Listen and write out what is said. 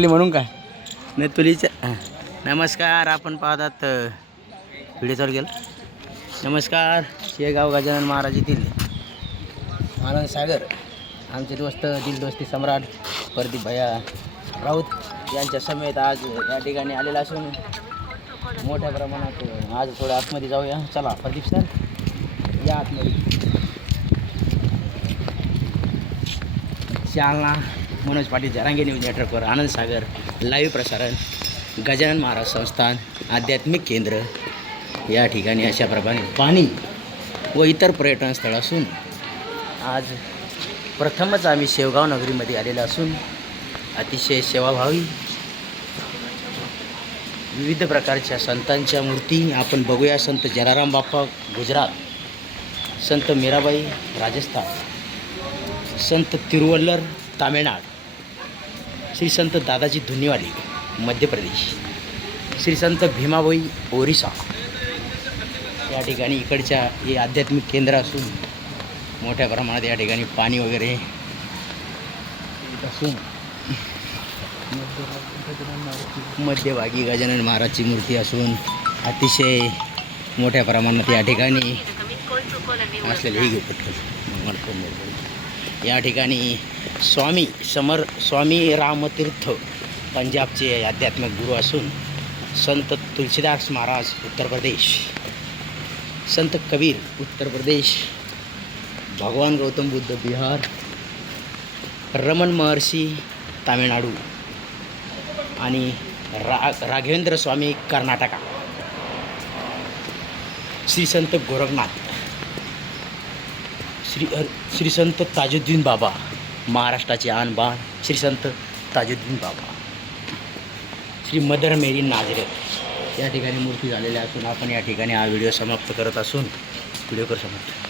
म्हणून काय नेतुलीच्या नमस्कार. आपण पाहतात व्हिडिओ चालू केला. नमस्कार. शेगाव गजानन महाराज येथील आनंद सागर आमचे दोस्त दिलदोस्ती सम्राट प्रदीप भैया राऊत यांच्या समेत आज या ठिकाणी आलेला असून मोठ्या प्रमाणात आज थोडं आतमध्ये जाऊया. चला प्रदीप सर या आतमध्ये. शालना मनोज पाटील जरांगे न्यूज नेटवर्कवर आनंद सागर लाईव्ह प्रसारण गजानन महाराज संस्थान आध्यात्मिक केंद्र या ठिकाणी अशा प्रकारे पाणी व इतर पर्यटन स्थळ असून आज प्रथमच आम्ही शेवगाव नगरीमध्ये आलेलो असून अतिशय सेवाभावी विविध प्रकारच्या संतांच्या मूर्ती आपण बघूया. संत जलाराम बाप्पा गुजरात, संत मीराबाई राजस्थान, संत तिरुवल्लर तामिळनाड, श्री संत दादाजी धुनीवाली मध्य प्रदेश, श्री संत भीमाबाई ओरिसा या ठिकाणी इकडच्या हे आध्यात्मिक केंद्र असून मोठ्या प्रमाणात या ठिकाणी पाणी वगैरे असून मध्यभागी गजानन महाराजची मूर्ती असून अतिशय मोठ्या प्रमाणात या ठिकाणी असलेले हे या ठिकाणी स्वामी रामतीर्थ पंजाबचे आध्यात्मिक गुरु असून संत तुलसीदास महाराज उत्तर प्रदेश, संत कबीर उत्तर प्रदेश, भगवान गौतम बुद्ध बिहार, रमण महर्षी तामिळनाडू आणि राघवेंद्र स्वामी कर्नाटका, श्री संत गोरखनाथ, श्री संत ताजुद्दीन बाबा महाराष्ट्राचे आणबाण, श्री संत ताजुद्दीन बाबा, श्री मदर मेरी नाझरेत या ठिकाणी मूर्ती झालेल्या असून आपण या ठिकाणी हा व्हिडिओ समाप्त करत असून व्हिडिओ कर समाप्त.